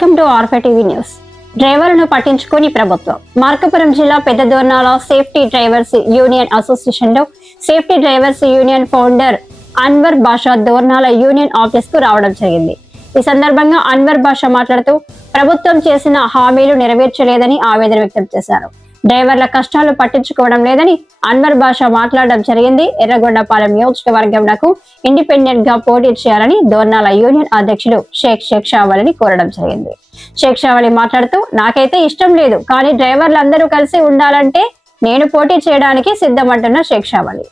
Welcome to ఆర్ఫే TV news. డ్రైవర్లను పట్టించుకుని ప్రభుత్వం. మార్కాపురం జిల్లా Peddadornala safety drivers union association లో safety drivers union founder Anwar Basha Dornala union office కు రావడం జరిగింది. ఈ సందర్భంగా అన్వర్ బాషా మాట్లాడుతూ ప్రభుత్వం చేసిన హామీలు నెరవేర్చలేదని ఆవేదన వ్యక్తం చేశారు. డ్రైవర్ల కష్టాలు పట్టించుకోవడం లేదని అన్వర్ బాషా మాట్లాడడం జరిగింది. ఎర్రగొండపాలెం నియోజకవర్గంకు ఇండిపెండెంట్ గా పోటీ చేయాలని దోర్నాల యూనియన్ అధ్యక్షుడు షేక్ షావలిని కోరడం జరిగింది. షేక్ షావలి మాట్లాడుతూ నాకైతే ఇష్టం లేదు, కానీ డ్రైవర్లందరూ కలిసి ఉండాలంటే నేను పోటీ చేయడానికి సిద్ధమంటున్న షేక్ షావలి.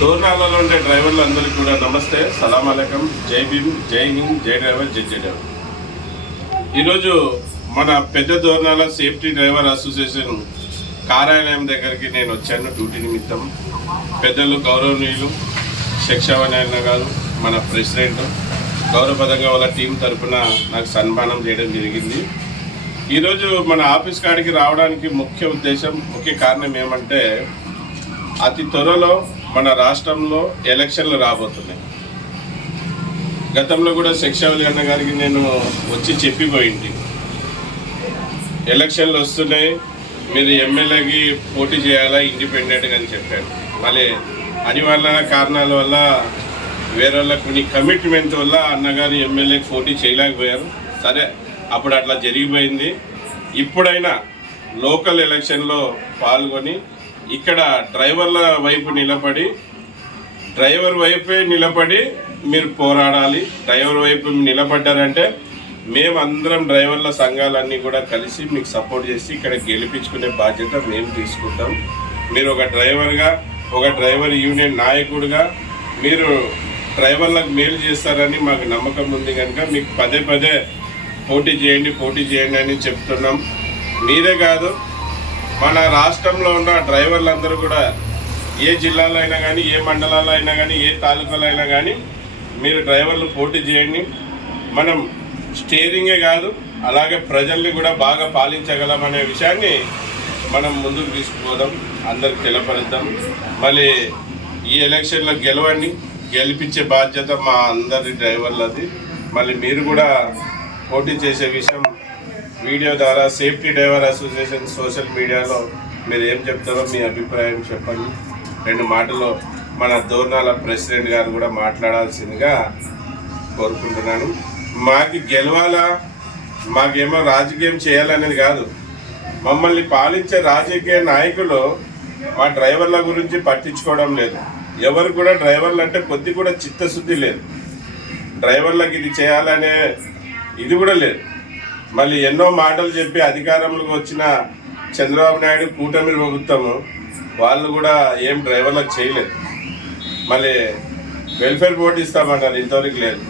దోర్నాలలో ఉండే డ్రైవర్లు అందరికీ కూడా నమస్తే, సలాం అలైకం, జై భీమ్, జై హింద్, జై డ్రైవర్, జై జై డ్రైవర్. ఈరోజు మన పెద్ద దోర్నాల సేఫ్టీ డ్రైవర్ అసోసియేషన్ కార్యాలయం దగ్గరికి నేను వచ్చాను డ్యూటీ నిమిత్తం. పెద్దలు గౌరవనీయులు శిక్షావనాయన గారు, మన ప్రెసిడెంట్, గౌరవపదంగా వాళ్ళ టీం తరఫున నాకు సన్మానం చేయడం జరిగింది. ఈరోజు మన ఆఫీస్ కాడికి రావడానికి ముఖ్య కారణం ఏమంటే, అతి త్వరలో మన రాష్ట్రంలో ఎలక్షన్లు రాబోతున్నాయి. గతంలో కూడా శిక్షావలి అన్న గారికి నేను వచ్చి చెప్పిపోయింది, ఎలక్షన్లు వస్తున్నాయి, మీరు ఎమ్మెల్యేకి పోటీ చేయాలా ఇండిపెండెంట్గా అని చెప్పాను. మళ్ళీ అనివార్య కారణాల వల్ల వేరే కొన్ని కమిట్మెంట్ వల్ల అన్నగారు ఎమ్మెల్యేకి పోటీ చేయలేకపోయారు. సరే, అప్పుడు అట్లా జరిగిపోయింది. ఇప్పుడైనా లోకల్ ఎలక్షన్లో పాల్గొని ఇక్కడ డ్రైవర్ల వైపు నిలబడి మీరు పోరాడాలి. డ్రైవర్ వైపు నిలబడ్డారంటే మేమందరం డ్రైవర్ల సంఘాలన్నీ కూడా కలిసి మీకు సపోర్ట్ చేసి ఇక్కడ గెలిపించుకునే బాధ్యత మేము తీసుకుంటాం. మీరు ఒక డ్రైవర్గా, ఒక డ్రైవర్ యూనియన్ నాయకుడిగా మీరు డ్రైవర్లకు మేలు చేస్తారని మాకు నమ్మకం ఉంది. కనుక మీకు పదే పోటీ చేయండి అని చెప్తున్నాం. మీరే కాదు, మన రాష్ట్రంలో ఉన్న డ్రైవర్లందరూ కూడా ఏ జిల్లాలో అయినా కానీ, ఏ మండలాల్లో అయినా కానీ, ఏ తాలూకాలో అయినా కానీ మీరు డ్రైవర్లు పోటీ చేయండి. మనం స్టీరింగే కాదు, అలాగే ప్రజల్ని కూడా బాగా పాలించగలమనే విషయాన్ని మనం ముందుకు తీసుకుపోదాం, అందరికి తెలపరుద్దాం. మళ్ళీ ఈ ఎలక్షన్లో గెలిపించే బాధ్యత మా అందరి డ్రైవర్లది. మళ్ళీ మీరు కూడా పోటీ చేసే విషయం వీడియో ద్వారా సేఫ్టీ డ్రైవర్ అసోసియేషన్ సోషల్ మీడియాలో మీరు ఏం చెప్తారో మీ అభిప్రాయం చెప్పండి. 2 మాటల్లో మన దోర్నాల ప్రెసిడెంట్ గారు కూడా మాట్లాడాల్సిందిగా కోరుకుంటున్నాను. మాకు గెలవాలా, మాకేమో రాజకీయం చేయాలనేది కాదు. మమ్మల్ని పాలించే రాజకీయ నాయకులు మా డ్రైవర్ల గురించి పట్టించుకోవడం లేదు. ఎవరు కూడా డ్రైవర్లు అంటే కొద్ది కూడా చిత్తశుద్ధి లేదు. డ్రైవర్లకు ఇది చేయాలనే ఇది కూడా లేదు. మళ్ళీ ఎన్నో మాటలు చెప్పి అధికారంలోకి వచ్చిన చంద్రబాబు నాయుడు కూటమి ప్రభుత్వము వాళ్ళు కూడా ఏం డ్రైవర్లకు చేయలేదు. మళ్ళీ వెల్ఫేర్ బోర్డు ఇస్తామన్నారు, ఇంతవరకు లేదు.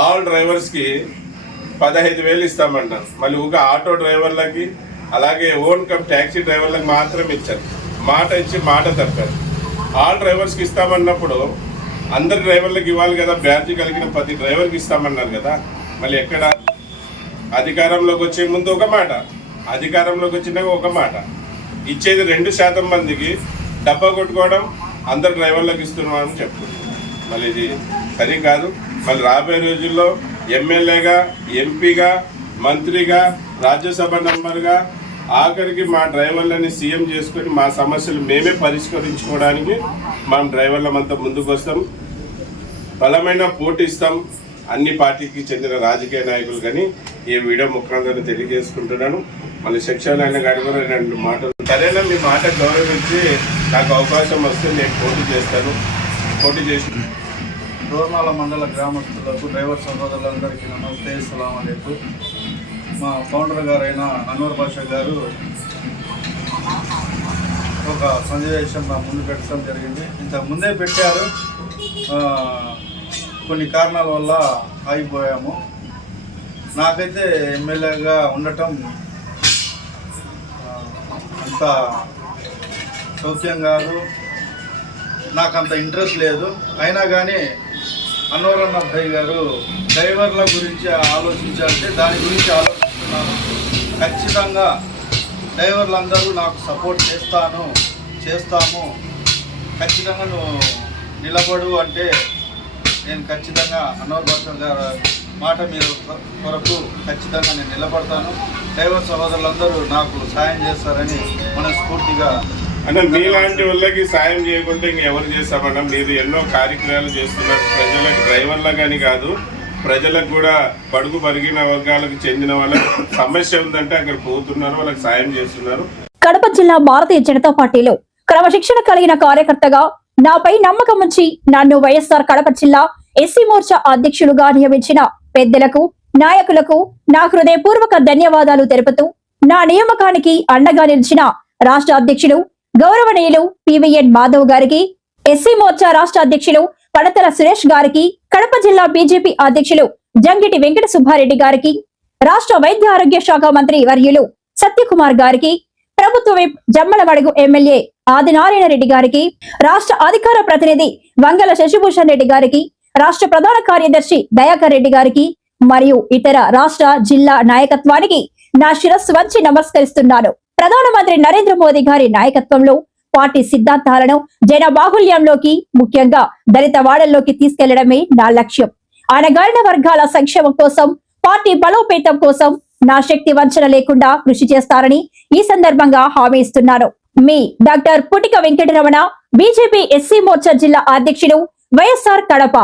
ఆల్ డ్రైవర్స్కి 15,000 ఇస్తామన్నారు. మళ్ళీ ఊగా ఆటో డ్రైవర్లకి, అలాగే ఓన్ కమ్ ట్యాక్సీ డ్రైవర్లకు మాత్రం ఇచ్చారు. మాట ఇచ్చి మాట తప్పారు. ఆల్ డ్రైవర్స్కి ఇస్తామన్నప్పుడు అందరి డ్రైవర్లకు ఇవ్వాలి కదా, బ్యాడ్జీ కలిగిన ప్రతి డ్రైవర్కి ఇస్తామన్నారు కదా. మళ్ళీ ఎక్కడ అధికారంలోకి వచ్చే ముందు ఒక మాట, అధికారంలోకి వచ్చినాక ఒక మాట, ఇచ్చేది 2% మందికి డబ్బా కొట్టుకోవడం, అందరు డ్రైవర్లకు ఇస్తున్నామని చెప్పుకుంటున్నాం. మళ్ళీ ఇది సరి కాదు. మళ్ళీ రాబోయే రోజుల్లో ఎమ్మెల్యేగా, ఎంపీగా, మంత్రిగా, రాజ్యసభ మెంబర్గా, ఆఖరికి మా డ్రైవర్లని సీఎం చేసుకొని మా సమస్యలు మేమే పరిష్కరించుకోవడానికి మనం డ్రైవర్లమంతా ముందుకు వస్తాం. బలమైన పోటీ ఇస్తాం అన్ని పార్టీకి చెందిన రాజకీయ నాయకులు. కానీ ఈ వీడియో ముఖ్యంగా తెలియజేసుకుంటున్నాను. మళ్ళీ సెక్షన్ అయిన గాడి కూడా 2 మాటలు. సరేనా, మీ మాట గౌరవించి నాకు అవకాశం వస్తే నేను పోటీ చేస్తాను. పోటీ చేసి దోర్నాల మండల గ్రామస్తులకు, డ్రైవర్ సోదరులందరికీ నమస్తే, సలాం అలైకుం. మా ఫౌండర్ గారైన అన్వర్ బాషా గారు ఒక సందేశం నా ముందు పెట్టడం జరిగింది. ఇంతకు ముందే పెట్టారు, కొన్ని కారణాల వల్ల ఆగిపోయాము. నాకైతే ఎమ్మెల్యేగా ఉండటం అంత సౌఖ్యం కాదు, నాకు అంత ఇంట్రెస్ట్ లేదు. అయినా కానీ అన్వర్ అన్న భయ్ గారు డ్రైవర్ల గురించి ఆలోచించాలంటే దాని గురించి ఆలోచిస్తున్నాను. ఖచ్చితంగా డ్రైవర్లందరూ నాకు సపోర్ట్ చేస్తాము ఖచ్చితంగా నువ్వు నిలబడు అంటే నేను ఖచ్చితంగా అన్వర్ భాషా గారి మాట మీరు కొరకు ఖచ్చితంగా నేను నిలబడతాను. డ్రైవర్ సహోదరులందరూ నాకు సాయం చేస్తారని మనస్ఫూర్తిగా అంటే మీలాంటి వాళ్ళకి సాయం చేయకుంటే ఇంకెవరు చేస్తామన్నా? మీరు ఎన్నో కార్యక్రమాలు చేస్తున్నారు ప్రజలకు, డ్రైవర్ల కానీ కాదు ప్రజలకు కూడా, బడుగు బరిగిన వర్గాలకు చెందిన వాళ్ళకి సమస్య ఉందంటే అక్కడ పోతున్నారు, వాళ్ళకి సాయం చేస్తున్నారు. కడప జిల్లా భారతీయ జనతా పార్టీలో క్రమశిక్షణ కలిగిన కార్యకర్తగా నాపై నమ్మకం ఉంచి నన్ను వైఎస్ఆర్ కడప జిల్లా ఎస్సీ మోర్చా అధ్యక్షులుగా నియమించిన పెద్దలకు, నాయకులకు నా హృదయపూర్వక ధన్యవాదాలు తెలుపుతూ నా నియామకానికి అండగా నిలిచిన రాష్ట్ర అధ్యక్షులు గౌరవనీయులు పివిఎన్ మాధవ్ గారికి, ఎస్సీ మోర్చా రాష్ట్ర అధ్యక్షులు పడతల సురేష్ గారికి, కడప జిల్లా బీజేపీ అధ్యక్షులు జంగిటి వెంకట సుబ్బారెడ్డి గారికి, రాష్ట్ర వైద్య ఆరోగ్య శాఖ మంత్రి వర్యులు సత్యకుమార్ గారికి, ప్రభుత్వ విప్ జమ్మలమడుగు ఎమ్మెల్యే ఆదినారాయణ రెడ్డి గారికి, రాష్ట్ర అధికార ప్రతినిధి వంగల శశిభూషణ్ రెడ్డి గారికి, రాష్ట్ర ప్రధాన కార్యదర్శి దయాకర్ రెడ్డి గారికి మరియు ఇతర రాష్ట్ర జిల్లా నాయకత్వానికి నా శిరస్సు వంచి నమస్కరిస్తున్నాను. ప్రధానమంత్రి నరేంద్ర మోదీ గారి నాయకత్వంలో పార్టీ సిద్ధాంతాలను జన బాహుళ్యంలోకి, ముఖ్యంగా దళిత వాడల్లోకి తీసుకెళ్లడమే నా లక్ష్యం. అణగారిన వర్గాల సంక్షేమం కోసం, పార్టీ బలోపేతం కోసం నా శక్తి వంచన లేకుండా కృషి చేస్తారని ఈ సందర్భంగా హామీ ఇస్తున్నాను. మీ doctor Putika Venkataramana, BJP SC మోర్చా జిల్లా అధ్యక్షుడు, వైఎస్ఆర్ కడప.